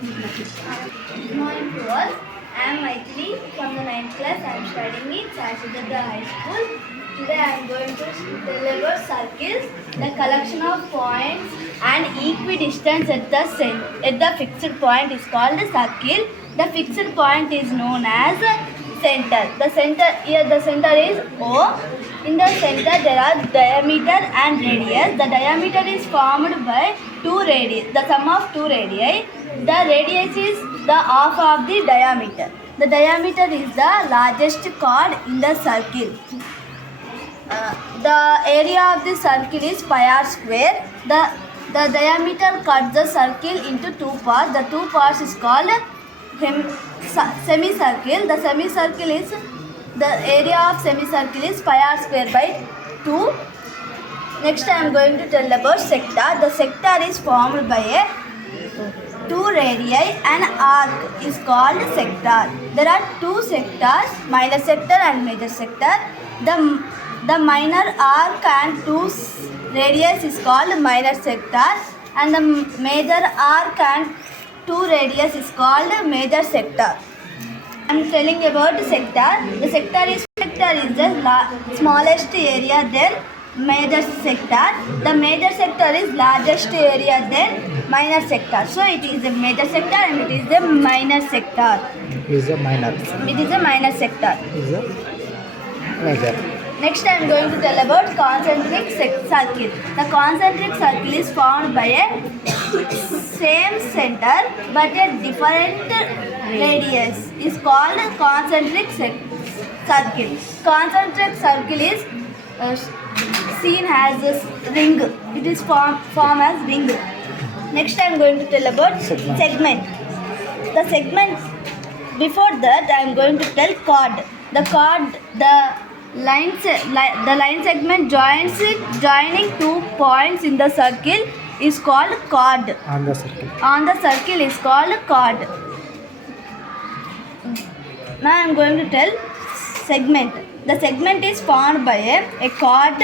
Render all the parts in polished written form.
Good morning to all. I am Maithili from the 9th class. I am studying in Sashidadda High School. Today I am going to tell about circles, the collection of points and equidistance at the fixed point is called a circle. The fixed point is known as center. The center is O. In the center there are diameter and radius. The diameter is formed by two radii. The sum of two radii. The radius is the half of the diameter. The diameter is the largest chord in the circle. The area of the circle is pi r square. The diameter cuts the circle into two parts. The two parts is called semicircle. The semicircle is the area of semicircle is pi r square by 2. Next I am going to tell about sector. The sector is formed by a two radii and arc is called sector. There are two sectors, minor sector and major sector. The minor arc and two radius is called minor sector, and the major arc and two radius is called major sector. I am telling about the sector. The sector is the smallest area than major sector. The major sector is largest area than minor sector. So it is a major sector and it is a minor sector. It is a minor. It is a minor sector. It is a major. Next I am going to tell about concentric circle. The concentric circle is formed by a same center but a different radius is called concentric circle. Concentric circle is seen as a ring. It is formed as ring. Next I am going to tell about segment. The segment, before that I am going to tell chord. The line segment joining 2 points in the circle is called chord. On the circle. On the circle is called chord. Now I am going to tell segment. The segment is formed by a chord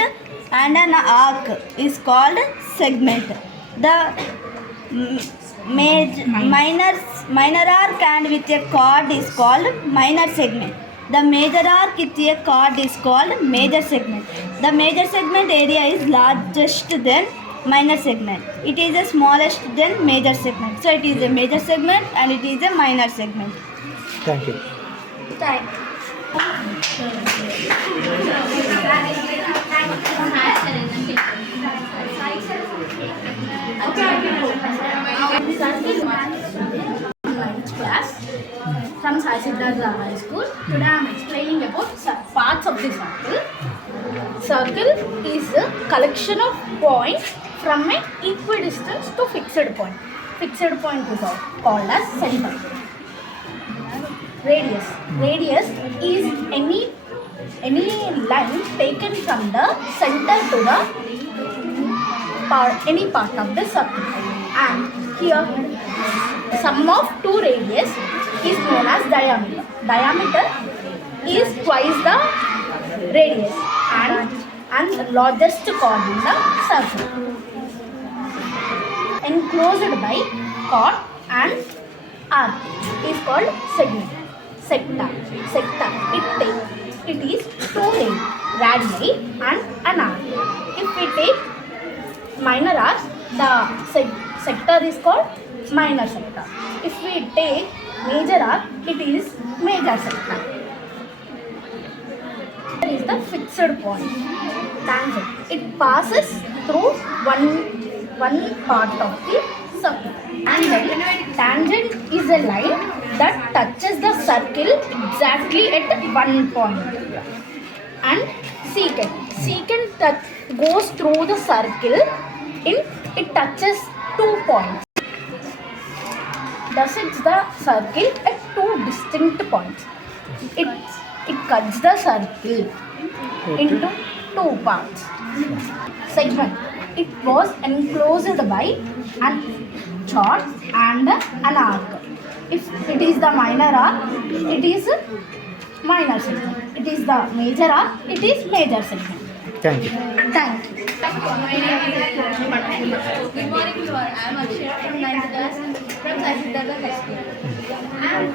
and an arc is called segment. The minor arc and with a chord is called minor segment. The major arc with a chord is called major segment. The major segment area is largest than minor segment. It is the smallest than major segment. So it is a major segment and it is a minor segment. Thank you. Thank Class from Sashidadda High School. Today I am explaining about parts of the circle. Circle is a collection of points from an equidistance to fixed point. Fixed point is called as center. Radius is any line taken from the center to the any part of the circle. And here sum of two radius is known as diameter. Diameter is twice the radius and largest chord in the circle. Enclosed by chord and arc is called segment. Sector. It is two radii and an arc. If we take minor arc, the sector is called minor sector. If we take major arc, it is major sector. There is the fixed point, tangent. It passes through one part of the circle. Tangent is a line that touches the circle exactly at one point. And secant goes through the circle it touches 2 points. Dissects the circle at 2 distinct points. It cuts the circle into 2 parts. Segment. It was enclosed by an chord and an arc. If it is the minor arc, it is minor segment. It is the major arc, it is major segment. Thank you. Thank you. Good morning to all. I am Akshara from 9th class. from Sai Siddhartha High School. And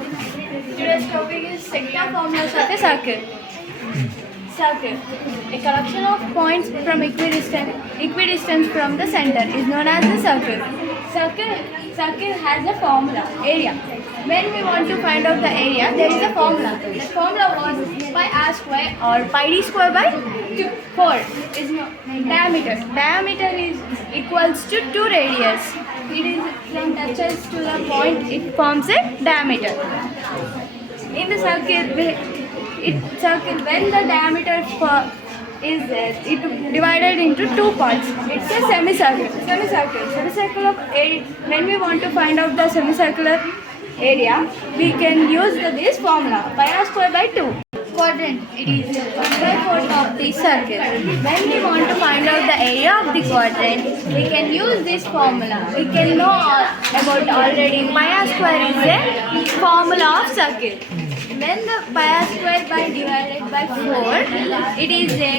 today's topic is sector formulas of a circle. Circle. A collection of points from equidistant from the center is known as a circle. Circle has a formula, area. When we want to find out the area, there is a formula. The formula was pi r square or pi d square by 4 is diameter. Diameter is equals to 2 radius. It is from touches to the point, it forms a diameter. In the circle, when the diameter is it divided into 2 parts. It's a semicircle. Semicircle of area. When we want to find out the semicircular area, we can use this formula, pi r square by 2. Quadrant, it is 1/4 of the circle. When we want to find out the area of the quadrant, we can use this formula. We can know about already pi r square is a formula of circle. When the pi r square by divided by 4, it is a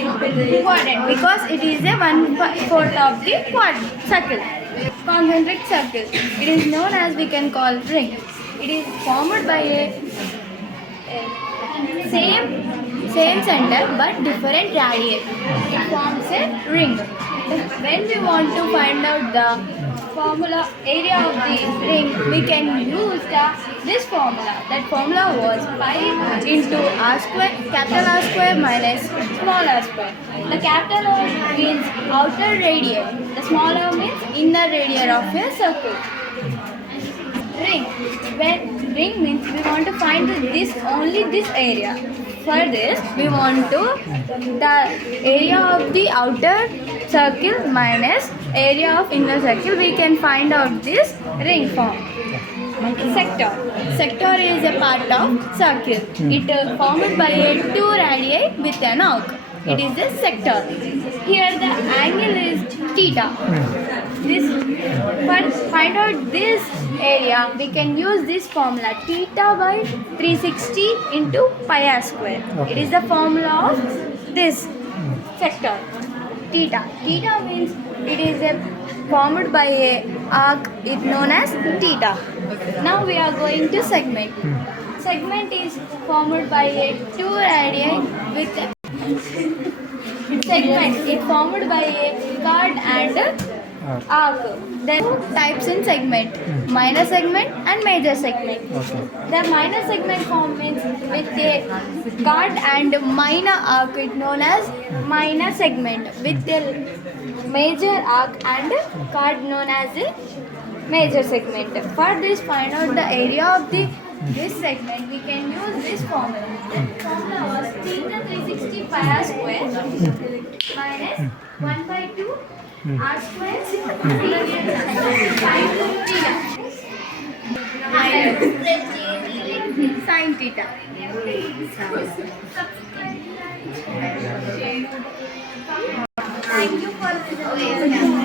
quadrant because it is a 1/4 of the circle. Concentric circle. It is known as we can call ring. It is formed by a same center but different radius. It forms a ring. When we want to find out the formula area of the ring, we can use this formula. That formula was pi into r square, capital R square minus small r square. The capital R means outer radius. The small r means inner radius of a circle. Ring. When ring means we want to find only this area. For this, we want to the area of the outer circle minus area of inner circle. We can find out this ring form. Sector. Sector is a part of circle. It is formed by 2 radii with an arc. It is a sector. Here the angle is theta. For find out this area, we can use this formula, theta by 360 into pi r square. It is the formula of this sector, theta. Theta means it is formed by a arc, it known as theta. Now we are going to segment. Segment is formed by a 2 radii with segment. It formed by a chord and arc. Then types in segment, minor segment and major segment. Okay. The minor segment form means with a chord and minor arc, it known as minor segment. With a major arc and chord known as a major segment. For this, find out the area of this segment. We can use this formula. The formula was theta 360 pi r square minus 1/2 r square sin theta. Thank you for listening.